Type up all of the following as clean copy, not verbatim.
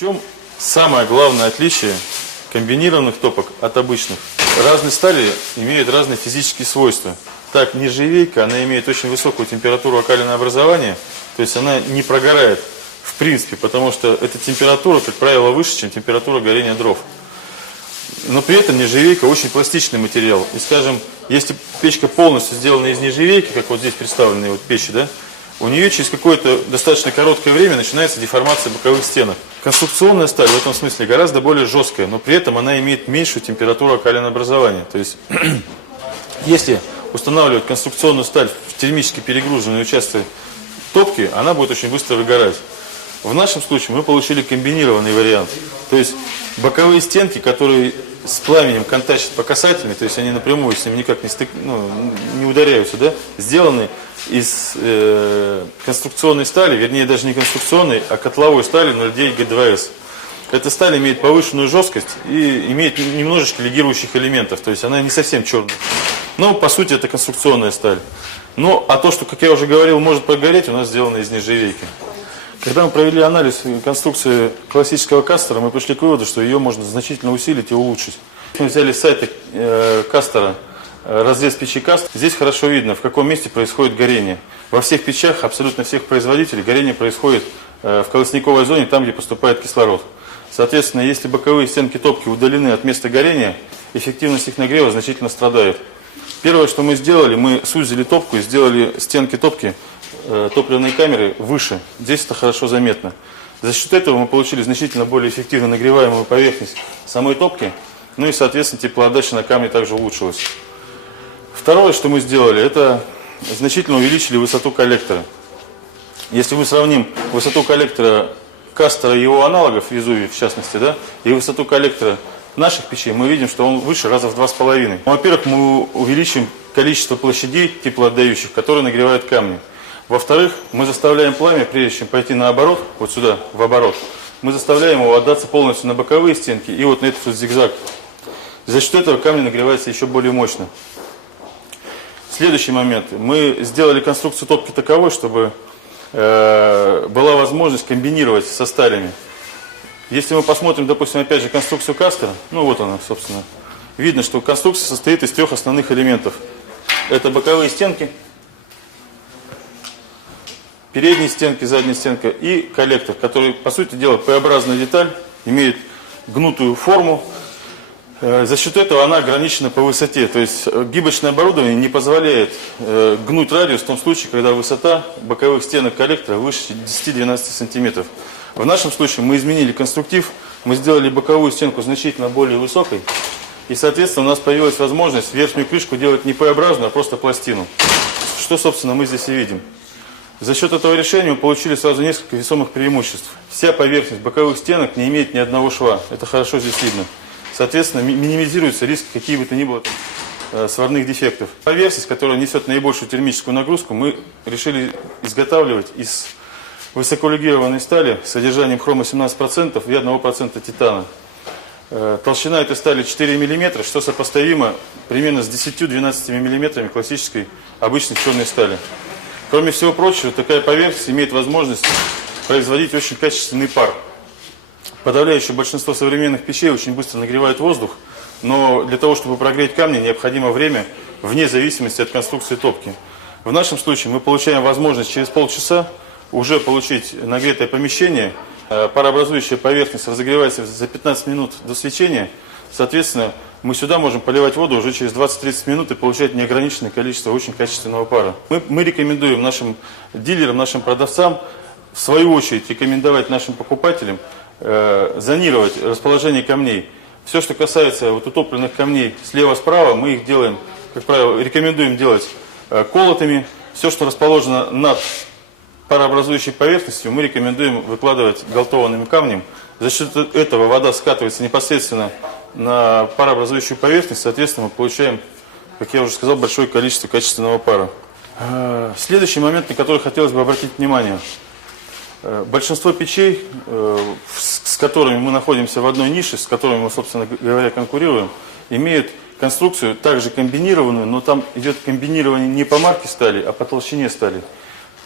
чем самое главное отличие комбинированных топок от обычных? Разные стали имеют разные физические свойства. Так, нержавейка, она имеет очень высокую температуру окалинообразования, то есть она не прогорает в принципе, потому что эта температура, как правило, выше, чем температура горения дров. Но при этом нержавейка очень пластичный материал. И, скажем, если печка полностью сделана из нержавейки, как вот здесь представленные вот печи, да, у нее через какое-то достаточно короткое время начинается деформация боковых стенок. Конструкционная сталь в этом смысле гораздо более жесткая, но при этом она имеет меньшую температуру окалинообразования. То есть, если устанавливать конструкционную сталь в термически перегруженные участки топки, она будет очень быстро выгорать. В нашем случае мы получили комбинированный вариант. То есть боковые стенки, которые с пламенем контачат по касательной, то есть они напрямую с ним никак не ударяются, да, сделаны из конструкционной стали, вернее даже не конструкционной, а котловой стали 0,9 Г2С. Эта сталь имеет повышенную жесткость и имеет немножечко легирующих элементов, то есть она не совсем черная. Но по сути это конструкционная сталь. Ну а то, что, как я уже говорил, может прогореть, у нас сделано из нержавейки. Когда мы провели анализ конструкции классического кастера, мы пришли к выводу, что ее можно значительно усилить и улучшить. Мы взяли с сайта кастера разрез печи кастер. Здесь хорошо видно, в каком месте происходит горение. Во всех печах, абсолютно всех производителей, горение происходит в колосниковой зоне, там, где поступает кислород. Соответственно, если боковые стенки топки удалены от места горения, эффективность их нагрева значительно страдает. Первое, что мы сделали, мы сузили топку и сделали стенки топки топливной камеры выше. Здесь это хорошо заметно. За счет этого мы получили значительно более эффективно нагреваемую поверхность самой топки, ну и, соответственно, теплоотдача на камне также улучшилась. Второе, что мы сделали, это значительно увеличили высоту коллектора. Если мы сравним высоту коллектора кастера и его аналогов, Везувий в частности, да, и высоту коллектора наших печей, мы видим, что он выше раза в 2,5. Во-первых, мы увеличим количество площадей теплоотдающих, которые нагревают камни. Во-вторых, мы заставляем пламя, прежде чем пойти наоборот, вот сюда, в оборот, мы заставляем его отдаться полностью на боковые стенки и вот на этот вот зигзаг. За счет этого камень нагревается еще более мощно. Следующий момент. Мы сделали конструкцию топки таковой, чтобы была возможность комбинировать со сталями. Если мы посмотрим, допустим, опять же конструкцию кастера, ну вот она, собственно, видно, что конструкция состоит из трех основных элементов. Это боковые стенки, передние стенки, задняя стенка и коллектор, который, по сути дела, П-образная деталь, имеет гнутую форму. За счет этого она ограничена по высоте. То есть гибочное оборудование не позволяет гнуть радиус в том случае, когда высота боковых стенок коллектора выше 10-12 см. В нашем случае мы изменили конструктив, мы сделали боковую стенку значительно более высокой. И, соответственно, у нас появилась возможность верхнюю крышку делать не П-образную, а просто пластину. Что, собственно, мы здесь и видим. За счет этого решения мы получили сразу несколько весомых преимуществ. Вся поверхность боковых стенок не имеет ни одного шва. Это хорошо здесь видно. Соответственно, минимизируется риск каких бы то ни было сварных дефектов. Поверхность, которая несет наибольшую термическую нагрузку, мы решили изготавливать из высоколегированной стали с содержанием хрома 17% и 1% титана. Толщина этой стали 4 мм, что сопоставимо примерно с 10-12 мм классической обычной черной стали. Кроме всего прочего, такая поверхность имеет возможность производить очень качественный пар. Подавляющее большинство современных печей очень быстро нагревает воздух, но для того, чтобы прогреть камни, необходимо время вне зависимости от конструкции топки. В нашем случае мы получаем возможность через полчаса уже получить нагретое помещение. Парообразующая поверхность разогревается за 15 минут до свечения. Соответственно, мы сюда можем поливать воду уже через 20-30 минут и получать неограниченное количество очень качественного пара. Мы рекомендуем нашим дилерам, нашим продавцам, в свою очередь, рекомендовать нашим покупателям зонировать расположение камней. Все, что касается вот утопленных камней слева-справа, мы их делаем, как правило, рекомендуем делать колотыми. Все, что расположено над парообразующей поверхностью, мы рекомендуем выкладывать галтованным камнем. За счет этого вода скатывается непосредственно на парообразующую поверхность, соответственно, мы получаем, как я уже сказал, большое количество качественного пара. Следующий момент, на который хотелось бы обратить внимание. Большинство печей, с которыми мы находимся в одной нише, с которыми мы, собственно говоря, конкурируем, имеют конструкцию также комбинированную, но там идет комбинирование не по марке стали, а по толщине стали.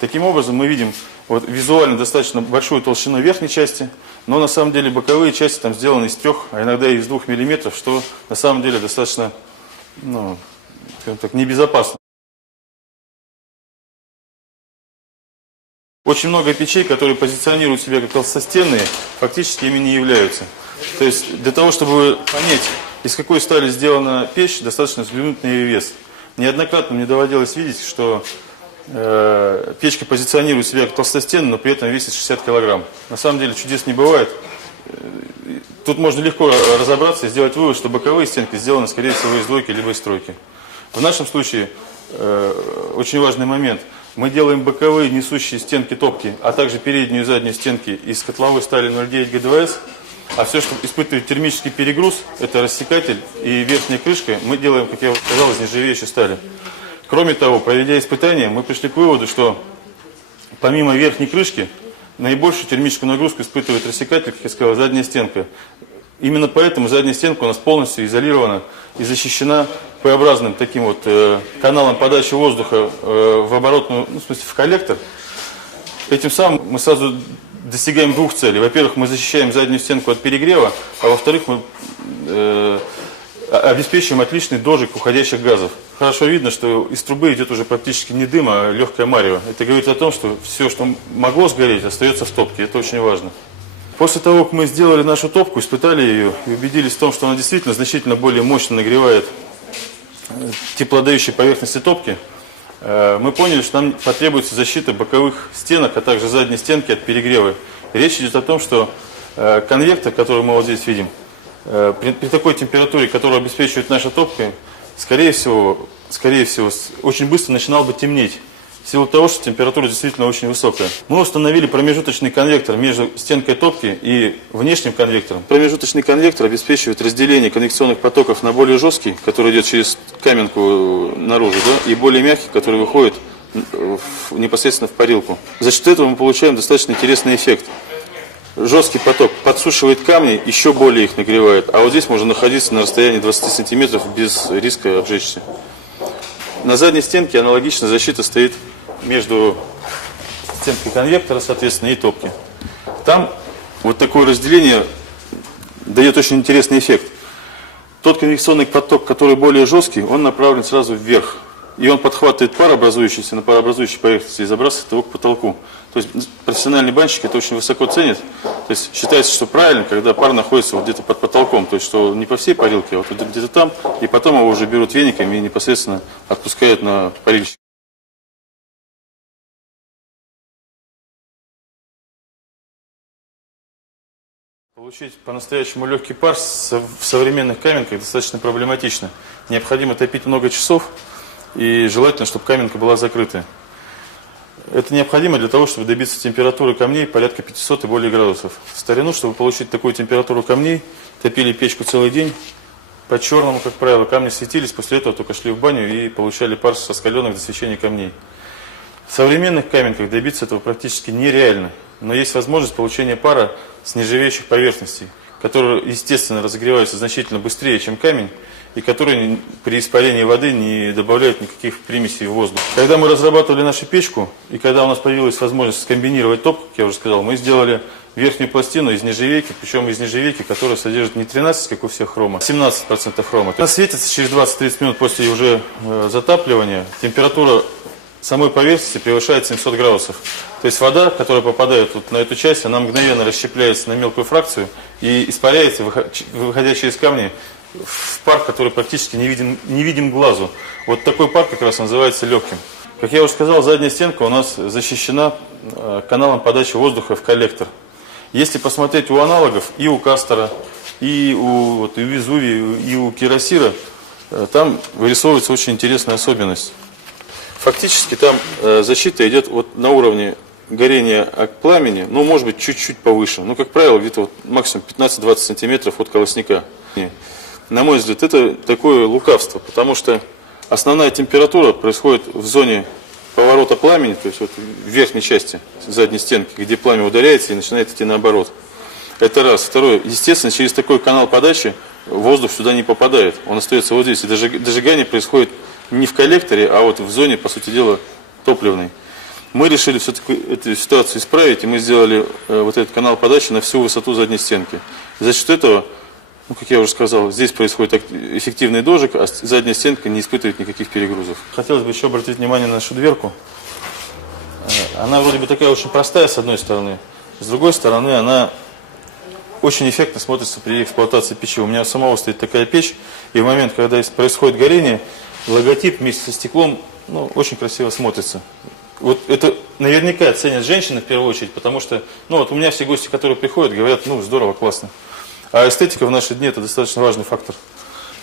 Таким образом мы видим вот, визуально достаточно большую толщину верхней части, но на самом деле боковые части там сделаны из 3, а иногда и из 2 мм, что на самом деле достаточно, ну, скажем так, небезопасно. Очень много печей, которые позиционируют себя как толстостенные, фактически ими не являются. То есть для того, чтобы понять, из какой стали сделана печь, достаточно взглянуть на ее вес. Неоднократно мне доводилось видеть, что печка позиционирует себя как толстостенную, но при этом весит 60 килограмм. На самом деле чудес не бывает. Тут можно легко разобраться и сделать вывод, что боковые стенки сделаны, скорее всего, из двойки либо из тройки. В нашем случае очень важный момент. Мы делаем боковые несущие стенки топки, а также переднюю и заднюю стенки из котловой стали 0,9 ГДВС. А все, что испытывает термический перегруз, это рассекатель и верхняя крышка, мы делаем, как я уже сказал, из нержавеющей стали. Кроме того, проведя испытания, мы пришли к выводу, что помимо верхней крышки, наибольшую термическую нагрузку испытывает рассекатель, как я сказал, задняя стенка. Именно поэтому задняя стенка у нас полностью изолирована и защищена П-образным таким вот каналом подачи воздуха в оборотную, ну, в смысле, в коллектор. Этим самым мы сразу достигаем 2 целей. Во-первых, мы защищаем заднюю стенку от перегрева, а во-вторых, мы обеспечиваем отличный дожиг уходящих газов. Хорошо видно, что из трубы идет уже практически не дым, а легкое марево. Это говорит о том, что все, что могло сгореть, остается в топке. Это очень важно. После того, как мы сделали нашу топку, испытали ее и убедились в том, что она действительно значительно более мощно нагревает теплоотдающие поверхности топки, мы поняли, что нам потребуется защита боковых стенок, а также задней стенки от перегрева. Речь идет о том, что конвектор, который мы вот здесь видим, при такой температуре, которую обеспечивает наша топка, скорее всего, очень быстро начинал бы темнеть. В силу того, что температура действительно очень высокая. Мы установили промежуточный конвектор между стенкой топки и внешним конвектором. Промежуточный конвектор обеспечивает разделение конвекционных потоков на более жесткий, который идет через каменку наружу, да, и более мягкий, который выходит непосредственно в парилку. За счет этого мы получаем достаточно интересный эффект. Жесткий поток подсушивает камни, еще более их нагревает, а вот здесь можно находиться на расстоянии 20 сантиметров без риска обжечься. На задней стенке аналогично защита стоит между стенкой конвектора, соответственно, и топки. Там вот такое разделение дает очень интересный эффект. Тот конвекционный поток, который более жесткий, он направлен сразу вверх. И он подхватывает пар, образующийся на парообразующей поверхности, и забрасывает его к потолку. То есть профессиональные банщики это очень высоко ценят. То есть считается, что правильно, когда пар находится вот где-то под потолком. То есть что не по всей парилке, а вот где-то там. И потом его уже берут вениками и непосредственно отпускают на парильщик. Получить по-настоящему легкий пар в современных каменках достаточно проблематично. Необходимо топить много часов. И желательно, чтобы каменка была закрытая. Это необходимо для того, чтобы добиться температуры камней порядка 500 и более градусов. В старину, чтобы получить такую температуру камней, топили печку целый день. По черному, как правило, камни светились, после этого только шли в баню и получали пар с раскаленных до свечения камней. В современных каменках добиться этого практически нереально. Но есть возможность получения пара с нержавеющих поверхностей, которые, естественно, разогреваются значительно быстрее, чем камень, и которые при испарении воды не добавляют никаких примесей в воздух. Когда мы разрабатывали нашу печку, и когда у нас появилась возможность скомбинировать топку, как я уже сказал, мы сделали верхнюю пластину из нержавейки, причем из нержавейки, которая содержит не 13, как у всех хрома, а 17% хрома. Она светится через 20-30 минут после уже затапливания. Температура самой поверхности превышает 700 градусов. То есть вода, которая попадает вот на эту часть, она мгновенно расщепляется на мелкую фракцию и испаряется, выходя через камни, в пар, который практически не видим глазу. Вот такой пар как раз называется легким. Как я уже сказал, задняя стенка у нас защищена каналом подачи воздуха в коллектор. Если посмотреть у аналогов, и у Кастера, и у Везувия, и у Кирасира, там вырисовывается очень интересная особенность. Фактически там защита идет вот на уровне горения от пламени, ну, может быть, чуть-чуть повыше. Ну, как правило, где-то вот максимум 15-20 сантиметров от колосника. На мой взгляд, это такое лукавство, потому что основная температура происходит в зоне поворота пламени, то есть вот в верхней части задней стенки, где пламя ударяется и начинает идти наоборот. Это раз. Второе, естественно, через такой канал подачи воздух сюда не попадает, он остается вот здесь. И дожигание происходит не в коллекторе, а вот в зоне, по сути дела, топливной. Мы решили все-таки эту ситуацию исправить, и мы сделали вот этот канал подачи на всю высоту задней стенки. За счет этого, ну, как я уже сказал, здесь происходит эффективный дожиг, а задняя стенка не испытывает никаких перегрузов. Хотелось бы еще обратить внимание на нашу дверку. Она вроде бы такая очень простая с одной стороны, с другой стороны она очень эффектно смотрится при эксплуатации печи. У меня самого стоит такая печь, и в момент, когда происходит горение, логотип вместе со стеклом, ну, очень красиво смотрится. Вот это наверняка ценят женщины в первую очередь, потому что, ну, вот у меня все гости, которые приходят, говорят, ну, здорово, классно. А эстетика в наши дни – это достаточно важный фактор.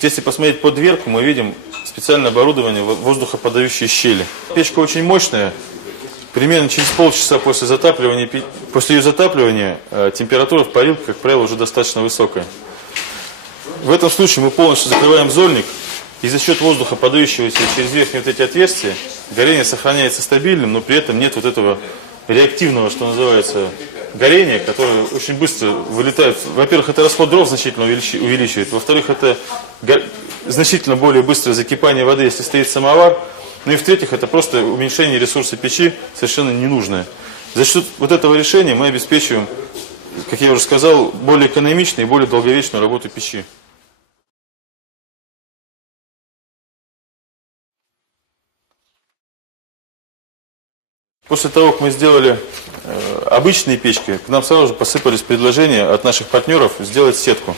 Если посмотреть под дверку, мы видим специальное оборудование, воздухоподающие щели. Печка очень мощная. Примерно через полчаса после ее затапливания температура в парилке, как правило, уже достаточно высокая. В этом случае мы полностью закрываем зольник, и за счет воздуха, подающегося через верхние вот эти отверстия, горение сохраняется стабильным, но при этом нет вот этого реактивного, что называется, горения, которое очень быстро вылетает. Во-первых, это расход дров значительно увеличивает, во-вторых, это значительно более быстрое закипание воды, если стоит самовар. Ну и в-третьих, это просто уменьшение ресурса печи, совершенно ненужное. За счет вот этого решения мы обеспечиваем, как я уже сказал, более экономичную и более долговечную работу печи. После того, как мы сделали обычные печки, к нам сразу же посыпались предложения от наших партнеров сделать сетку.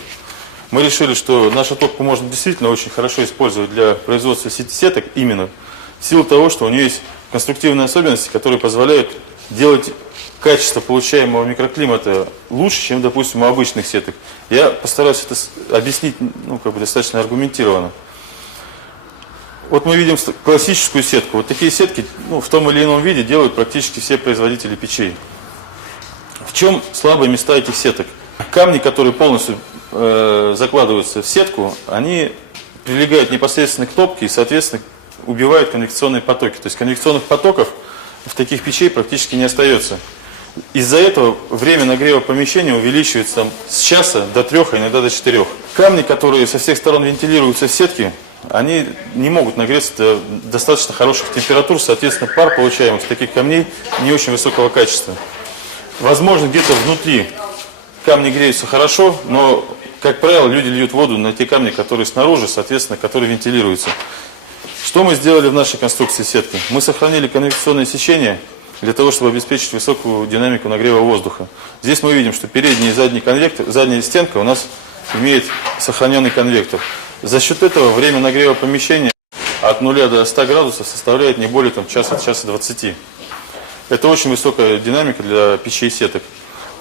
Мы решили, что нашу топку можно действительно очень хорошо использовать для производства сеток именно в силу того, что у нее есть конструктивные особенности, которые позволяют делать качество получаемого микроклимата лучше, чем, допустим, у обычных сеток. Я постараюсь это объяснить, ну, как бы достаточно аргументированно. Вот мы видим классическую сетку. Вот такие сетки, ну, в том или ином виде делают практически все производители печей. В чем слабые места этих сеток? Камни, которые полностью закладываются в сетку, они прилегают непосредственно к топке и, соответственно, убивают конвекционные потоки. То есть конвекционных потоков в таких печей практически не остается. Из-за этого время нагрева помещения увеличивается с часа до 3, а иногда до 4. Камни, которые со всех сторон вентилируются в сетке, они не могут нагреться до достаточно хороших температур, соответственно, пар, получаемых с таких камней, не очень высокого качества. Возможно, где-то внутри камни греются хорошо, но, как правило, люди льют воду на те камни, которые снаружи, соответственно, которые вентилируются. Что мы сделали в нашей конструкции сетки? Мы сохранили конвекционное сечение для того, чтобы обеспечить высокую динамику нагрева воздуха. Здесь мы видим, что передний и задний конвектор, задняя стенка у нас имеет сохраненный конвектор. За счет этого время нагрева помещения от 0 до 100 градусов составляет не более часа 20. Это очень высокая динамика для печей сеток.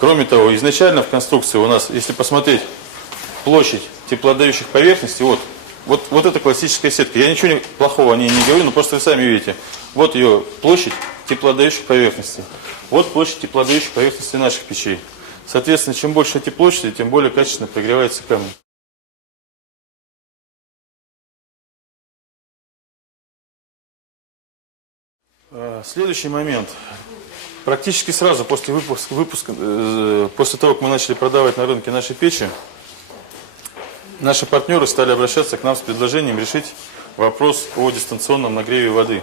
Кроме того, изначально в конструкции у нас, если посмотреть площадь теплоотдающих поверхностей, вот это классическая сетка. Я ничего плохого о ней не говорю, но просто вы сами видите. Вот ее площадь теплоотдающих поверхностей. Вот площадь теплоотдающих поверхностей наших печей. Соответственно, чем больше эти площади, тем более качественно прогревается камень. Следующий момент. Практически сразу после после того, как мы начали продавать на рынке наши печи, наши партнеры стали обращаться к нам с предложением решить вопрос о дистанционном нагреве воды.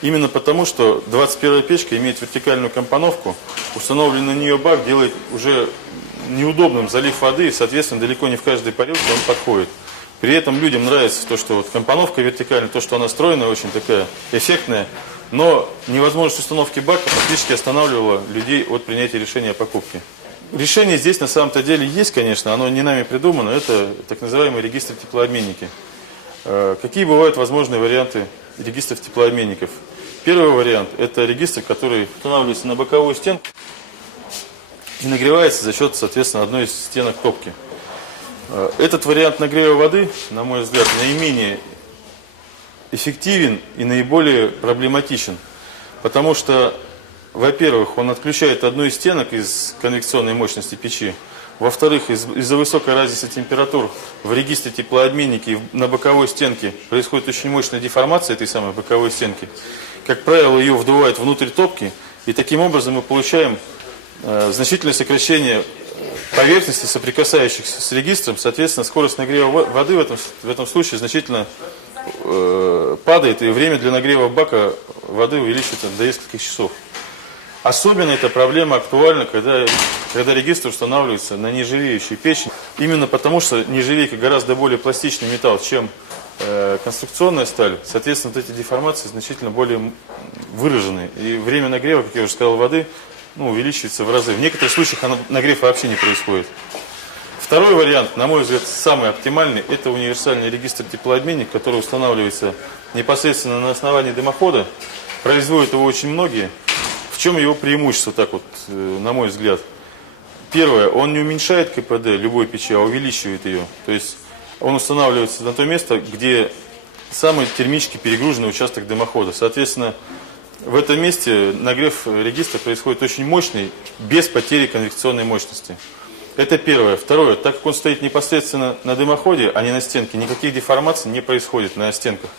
Именно потому, что 21-я печка имеет вертикальную компоновку, установленный на нее бак делает уже неудобным залив воды, и, соответственно, далеко не в каждой парилке он подходит. При этом людям нравится то, что вот компоновка вертикальная, то, что она стройная, очень такая эффектная, но невозможность установки бака практически останавливала людей от принятия решения о покупке. Решение здесь на самом-то деле есть, конечно, оно не нами придумано, это так называемые регистры-теплообменники. Какие бывают возможные варианты регистров теплообменников? Первый вариант – это регистр, который устанавливается на боковую стенку и нагревается за счет, соответственно, одной из стенок топки. Этот вариант нагрева воды, на мой взгляд, наименее эффективен и наиболее проблематичен, потому что, во-первых, он отключает одну из стенок из конвекционной мощности печи, во-вторых, из-за высокой разницы температур в регистре теплообменники на боковой стенке происходит очень мощная деформация этой самой боковой стенки. Как правило, ее вдувает внутрь топки, и таким образом мы получаем значительное сокращение поверхности, соприкасающихся с регистром, соответственно, скорость нагрева воды в этом случае значительно падает, и время для нагрева бака воды увеличивается до нескольких часов. Особенно эта проблема актуальна, когда регистр устанавливается на нержавеющей печи, именно потому что нержавейка гораздо более пластичный металл, чем конструкционная сталь. Соответственно, вот эти деформации значительно более выражены. И время нагрева, как я уже сказал, воды увеличивается в разы. В некоторых случаях нагрев вообще не происходит. Второй вариант, на мой взгляд, самый оптимальный, это универсальный регистр теплообменник, который устанавливается непосредственно на основании дымохода. Производят его очень многие. В чем его преимущество, так вот, на мой взгляд? Первое, он не уменьшает КПД любой печи, а увеличивает ее. То есть он устанавливается на то место, где самый термически перегруженный участок дымохода. Соответственно, в этом месте нагрев регистра происходит очень мощный, без потери конвекционной мощности. Это первое. Второе, так как он стоит непосредственно на дымоходе, а не на стенке, никаких деформаций не происходит на стенках.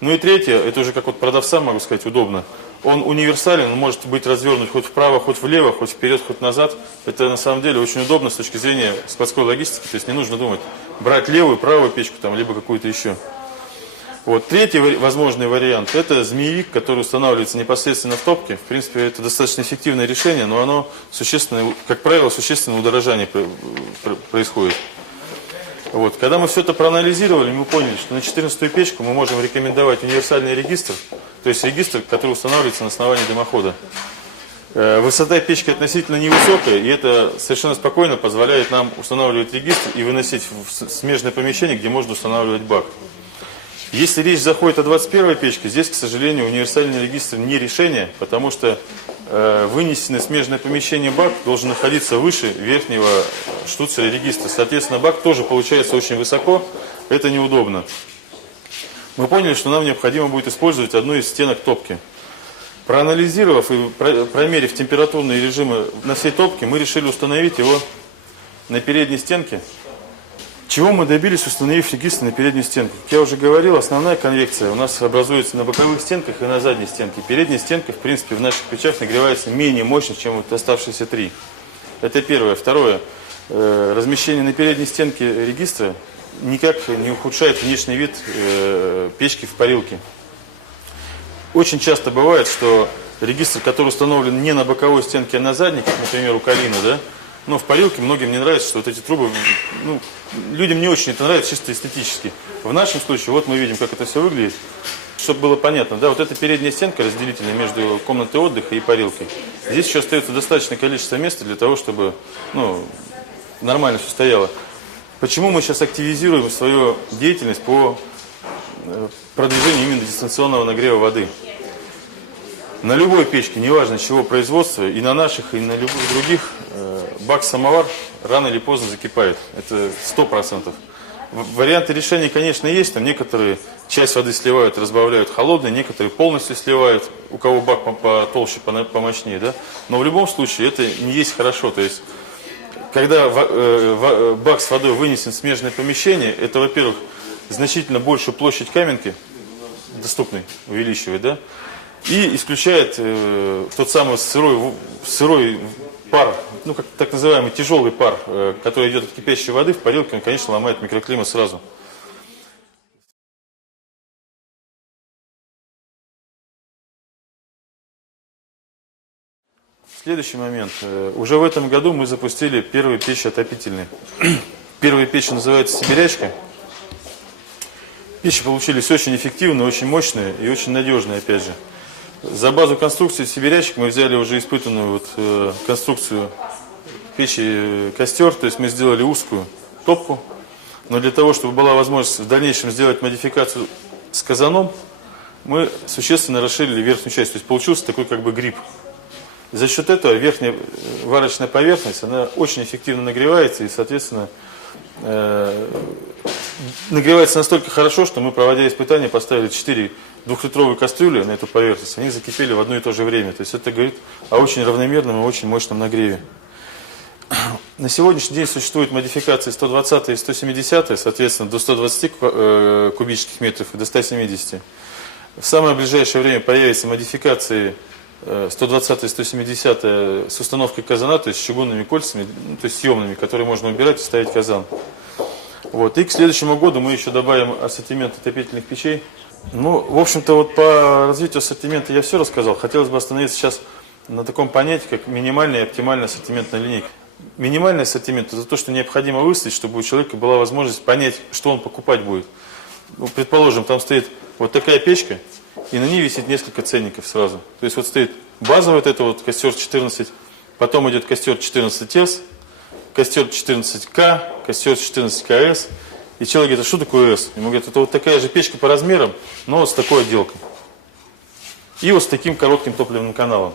Ну и третье, это уже как вот продавцам, могу сказать, удобно. Он универсален, он может быть развернут хоть вправо, хоть влево, хоть вперед, хоть назад. Это на самом деле очень удобно с точки зрения складской логистики. То есть не нужно думать, брать левую, правую печку, там, либо какую-то еще. Вот. Третий возможный вариант – это змеевик, который устанавливается непосредственно в топке. В принципе, это достаточно эффективное решение, но оно существенно, как правило, существенное удорожание происходит. Вот. Когда мы все это проанализировали, мы поняли, что на 14-ю печку мы можем рекомендовать универсальный регистр, то есть регистр, который устанавливается на основании дымохода. Высота печки относительно невысокая, и это совершенно спокойно позволяет нам устанавливать регистр и выносить в смежное помещение, где можно устанавливать бак. Если речь заходит о 21-й печке, здесь, к сожалению, универсальный регистр не решение, потому что вынесенный в смежное помещение бак должен находиться выше верхнего штуцера регистра. Соответственно, бак тоже получается очень высоко, это неудобно. Мы поняли, что нам необходимо будет использовать одну из стенок топки. Проанализировав и промерив температурные режимы на всей топке, мы решили установить его на передней стенке. Чего мы добились, установив регистр на переднюю стенку? Как я уже говорил, основная конвекция у нас образуется на боковых стенках и на задней стенке. Передняя стенка, в принципе, в наших печах нагревается менее мощно, чем вот оставшиеся три. Это первое. Второе. Размещение на передней стенке регистра никак не ухудшает внешний вид печки в парилке. Очень часто бывает, что регистр, который установлен не на боковой стенке, а на задней, как, например, у Калина, да, но в парилке многим не нравится, что вот эти трубы, людям не очень это нравится чисто эстетически. В нашем случае, вот мы видим, как это все выглядит. Чтобы было понятно, да, вот эта передняя стенка разделительная между комнатой отдыха и парилкой. Здесь еще остается достаточное количество места для того, чтобы нормально все стояло. Почему мы сейчас активизируем свою деятельность по продвижению именно дистанционного нагрева воды? На любой печке, неважно чего производства, и на наших, и на любых других, бак-самовар рано или поздно закипает. Это 100%. Варианты решения, конечно, есть. Там некоторые часть воды сливают, разбавляют холодной, некоторые полностью сливают, у кого бак потолще, помощнее. Да? Но в любом случае это не есть хорошо. То есть, когда бак с водой вынесен в смежное помещение, это, во-первых, значительно большую площадь каменки, доступной, увеличивает, да? И исключает тот самый сырой пар, как так называемый тяжелый пар, который идет от кипящей воды в парилке, он, конечно, ломает микроклимат сразу. Следующий момент. Уже в этом году мы запустили первые печи отопительные. Первая печь называется «Сибирячка». Печи получились очень эффективные, очень мощные и очень надежные, опять же. За базу конструкции сибирячек мы взяли уже испытанную конструкцию печи костер, то есть мы сделали узкую топку, но для того, чтобы была возможность в дальнейшем сделать модификацию с казаном, мы существенно расширили верхнюю часть, то есть получился такой как бы гриб. За счет этого верхняя варочная поверхность, она очень эффективно нагревается и, соответственно, нагревается настолько хорошо, что мы, проводя испытания, поставили 4 двухлитровые кастрюли на эту поверхность, они закипели в одно и то же время. То есть это говорит о очень равномерном и очень мощном нагреве. На сегодняшний день существуют модификации 120 и 170, соответственно, до 120 кубических метров и до 170. В самое ближайшее время появятся модификации 120 и 170 с установкой казана, то есть с чугунными кольцами, то есть съемными, которые можно убирать и ставить казан. Вот. И к следующему году мы еще добавим ассортимент отопительных печей. Ну, в общем-то, вот по развитию ассортимента я все рассказал. Хотелось бы остановиться сейчас на таком понятии, как минимальная и оптимальная ассортиментная линейка. Минимальный ассортимент – это то, что необходимо выставить, чтобы у человека была возможность понять, что он покупать будет. Ну, предположим, там стоит вот такая печка, и на ней висит несколько ценников сразу. То есть вот стоит базовый вот это вот костер 14, потом идет костер 14С, костер 14К, костер 14КС. И человек говорит, а что такое С? Ему говорят, это вот такая же печка по размерам, но вот с такой отделкой. И вот с таким коротким топливным каналом.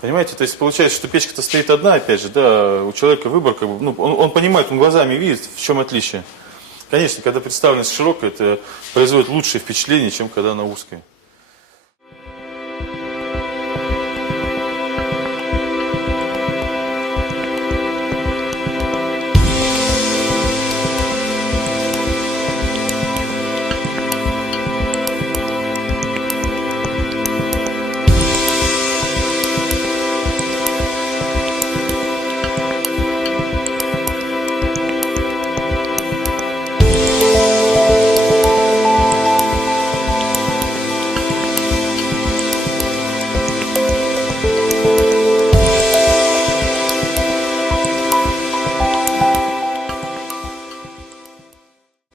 Понимаете, то есть получается, что печка-то стоит одна, опять же, да, у человека выбор, как бы, ну, он понимает, он глазами видит, в чем отличие. Конечно, когда представленность широкая, это производит лучшее впечатление, чем когда она узкая.